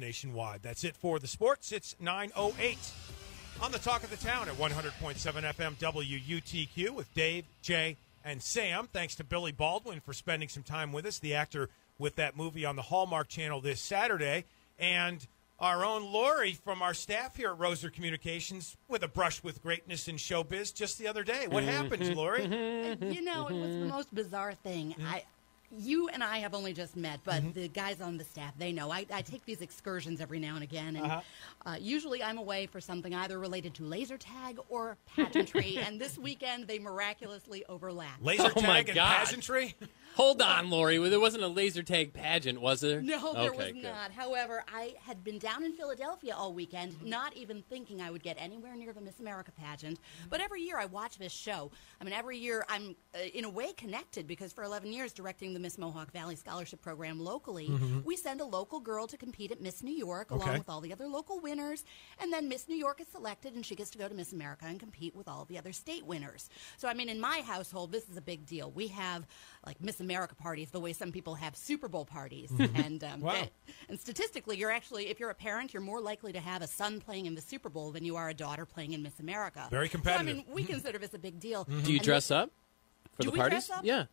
nationwide. That's it for the sports. It's 9:08 on the Talk of the Town at 100.7 FM WUTQ with Dave, Jay, and Sam. Thanks to Billy Baldwin for spending some time with us, the actor with that movie on the Hallmark Channel this Saturday, and our own Lori from our staff here at Roser Communications with a brush with greatness in showbiz just the other day. What happened, Lori? You know, it was the most bizarre thing. You and I have only just met, but the guys on the staff, they know. I take these excursions every now and again, and usually I'm away for something either related to laser tag or pageantry, and this weekend they miraculously overlapped. Laser tag and pageantry? Hold on, Lori. There wasn't a laser tag pageant, was there? No, there was not. However, I had been down in Philadelphia all weekend, not even thinking I would get anywhere near the Miss America pageant. But every year I watch this show. I mean, every year I'm, in a way, connected because for 11 years directing the Miss Mohawk Valley Scholarship Program locally, we send a local girl to compete at Miss New York along with all the other local winners. And then Miss New York is selected, and she gets to go to Miss America and compete with all the other state winners. So, I mean, in my household, this is a big deal. We have, like, Miss America parties the way some people have Super Bowl parties. And statistically, you're actually, if you're a parent, you're more likely to have a son playing in the Super Bowl than you are a daughter playing in Miss America. Very competitive. So, I mean, we consider this a big deal. Do you dress up for the parties? Dress up? Yeah.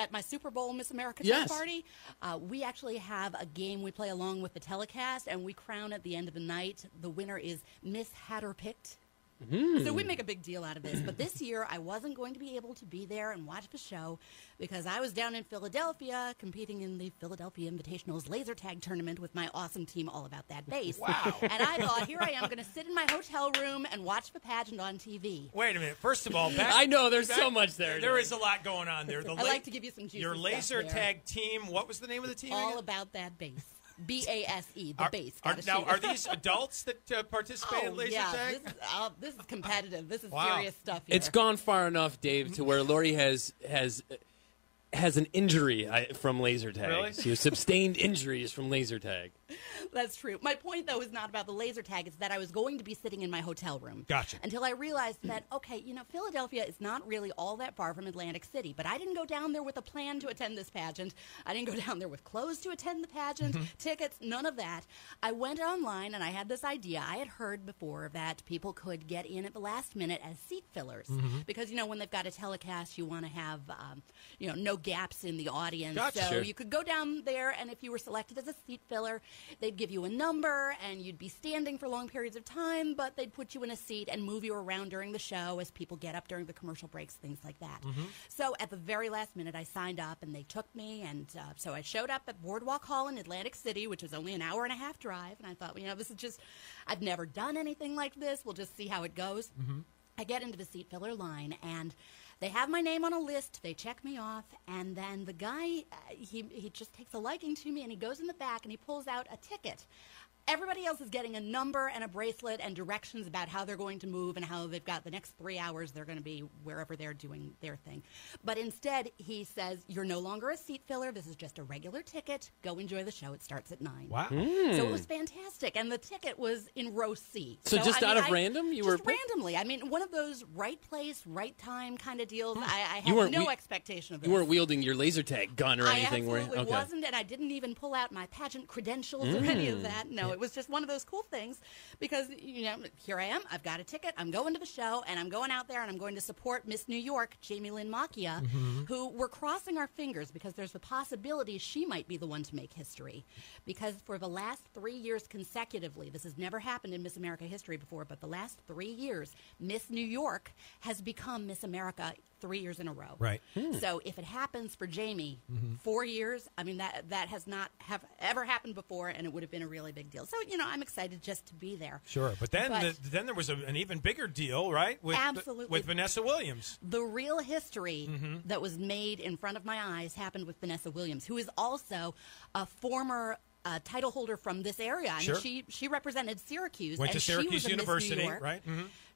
At my Super Bowl Miss America party, we actually have a game we play along with the telecast, and we crown at the end of the night. The winner is Miss Hatter Picked. So we make a big deal out of this. But this year, I wasn't going to be able to be there and watch the show because I was down in Philadelphia competing in the Philadelphia Invitational's laser tag tournament with my awesome team All About That Bass. Wow. And I thought, here I am going to sit in my hotel room and watch the pageant on TV. Wait a minute. First of all, I know, there's so much there. There is a lot going on there. I'd like to give you some juicy Your laser tag team, what was the name of the team All again? About That Bass. B-A-S-E, the bass. Are these adults that participate in laser tag? This is competitive. This is Wow. serious stuff here. It's gone far enough, Dave, to where Lori has an injury from laser tag. Really? She has sustained injuries from laser tag. That's true. My point, though, is not about the laser tag. It's that I was going to be sitting in my hotel room. Gotcha. Until I realized that, okay, you know, Philadelphia is not really all that far from Atlantic City. But I didn't go down there with a plan to attend this pageant. I didn't go down there with clothes to attend the pageant, tickets, none of that. I went online and I had this idea. I had heard before that people could get in at the last minute as seat fillers. Because, you know, when they've got a telecast, you want to have, no gaps in the audience. Gotcha. So Sure. you could go down there, and if you were selected as a seat filler, they'd give you a number, and you'd be standing for long periods of time, but they'd put you in a seat and move you around during the show as people get up during the commercial breaks, things like that. So at the very last minute, I signed up, and they took me, and so I showed up at Boardwalk Hall in Atlantic City, which was only an hour and a half drive, and I thought, this is just, I've never done anything like this. We'll just see how it goes. I get into the seat filler line, and they have my name on a list. They check me off, and then the guy, he just takes a liking to me, and he goes in the back, and he pulls out a ticket. Everybody else is getting a number and a bracelet and directions about how they're going to move and how they've got the next 3 hours they're going to be wherever they're doing their thing. But instead, he says, you're no longer a seat filler. This is just a regular ticket. Go enjoy the show. It starts at 9. Wow. So it was fantastic. And the ticket was in row C. So just out of random? Just randomly. I mean, one of those right place, right time kind of deals. I You had weren't no expectation of this. You weren't wielding your laser tag gun or anything, were you? I absolutely wasn't, and I didn't even pull out my pageant credentials or any of that. No, it was just one of those cool things because, here I am. I've got a ticket. I'm going to the show, and I'm going out there, and I'm going to support Miss New York, Jamie Lynn Macchia, who we're crossing our fingers because there's the possibility she might be the one to make history. Because for the last 3 years consecutively, this has never happened in Miss America history before, but the last 3 years, Miss New York has become Miss America 3 years in a row. Right. So if it happens for Jamie, 4 years, I mean, that has not ever happened before, and it would have been a really big deal. So, I'm excited just to be there. Sure. But then then there was an even bigger deal, right? Absolutely. With Vanessa Williams. The real history that was made in front of my eyes happened with Vanessa Williams, who is also a former title holder from this area. I mean, she represented Syracuse. Went to Syracuse University, right?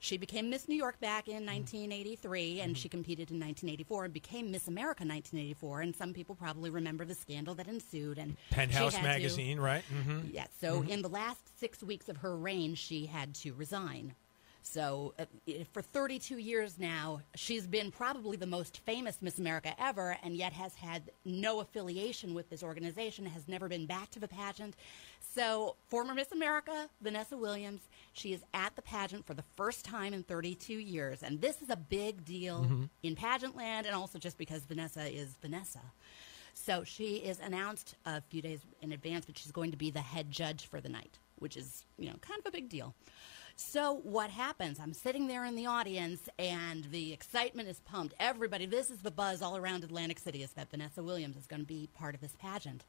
She became Miss New York back in 1983, and she competed in 1984 and became Miss America 1984. And some people probably remember the scandal that ensued. And Penthouse magazine, right? Yes. So in the last 6 weeks of her reign, she had to resign. So for 32 years now, she's been probably the most famous Miss America ever, and yet has had no affiliation with this organization, has never been back to the pageant. So, former Miss America, Vanessa Williams, she is at the pageant for the first time in 32 years. And this is a big deal in pageant land, and also just because Vanessa is Vanessa. So she is announced a few days in advance that she's going to be the head judge for the night, which is, kind of a big deal. So what happens? I'm sitting there in the audience, and the excitement is pumped. Everybody, this is the buzz all around Atlantic City, is that Vanessa Williams is going to be part of this pageant.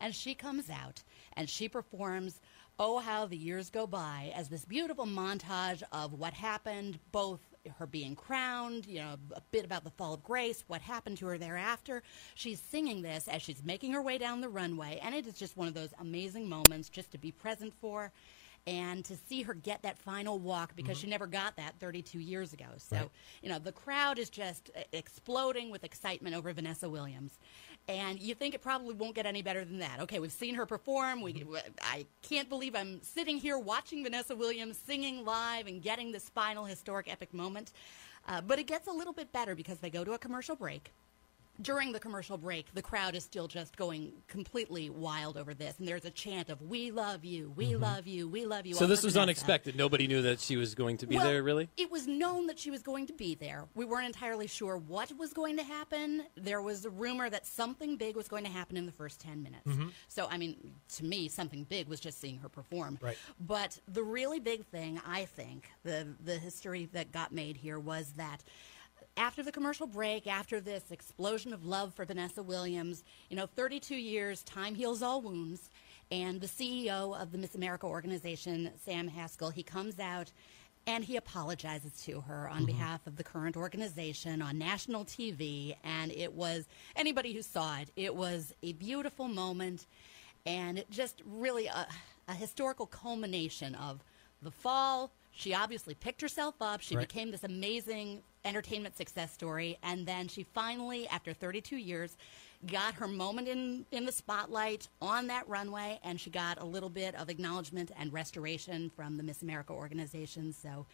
And she comes out, and she performs Oh How the Years Go By as this beautiful montage of what happened, both her being crowned, a bit about the fall of grace, what happened to her thereafter. She's singing this as she's making her way down the runway, and it is just one of those amazing moments just to be present for and to see her get that final walk, because she never got that 32 years ago. So, the crowd is just exploding with excitement over Vanessa Williams. And you think it probably won't get any better than that. Okay, we've seen her perform. I can't believe I'm sitting here watching Vanessa Williams singing live and getting this final historic epic moment. But it gets a little bit better because they go to a commercial break. During the commercial break, the crowd is still just going completely wild over this. And there's a chant of, "We love you, we love you, we love you." So this was unexpected. Nobody knew that she was going to be there, really? It was known that she was going to be there. We weren't entirely sure what was going to happen. There was a rumor that something big was going to happen in the first 10 minutes. So, to me, something big was just seeing her perform. Right. But the really big thing, I think, the history that got made here was that after the commercial break, after this explosion of love for Vanessa Williams, 32 years, time heals all wounds, and the CEO of the Miss America organization, Sam Haskell, he comes out and he apologizes to her on behalf of the current organization on national TV, and it was, anybody who saw it, it was a beautiful moment, and it just really a historical culmination of the fall. She obviously picked herself up. She became this amazing entertainment success story. And then she finally, after 32 years, got her moment in the spotlight on that runway. And she got a little bit of acknowledgement and restoration from the Miss America organization. So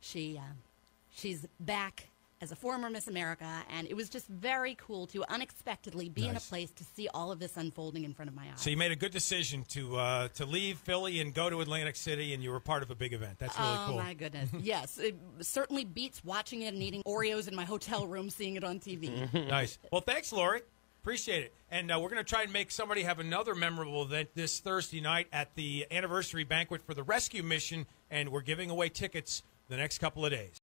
she's back as a former Miss America, and it was just very cool to unexpectedly be in a place to see all of this unfolding in front of my eyes. So you made a good decision to leave Philly and go to Atlantic City, and you were part of a big event. That's really cool. Oh, my goodness. Yes, it certainly beats watching it and eating Oreos in my hotel room, seeing it on TV. Nice. Well, thanks, Lori. Appreciate it. And we're going to try and make somebody have another memorable event this Thursday night at the anniversary banquet for the rescue mission, and we're giving away tickets the next couple of days.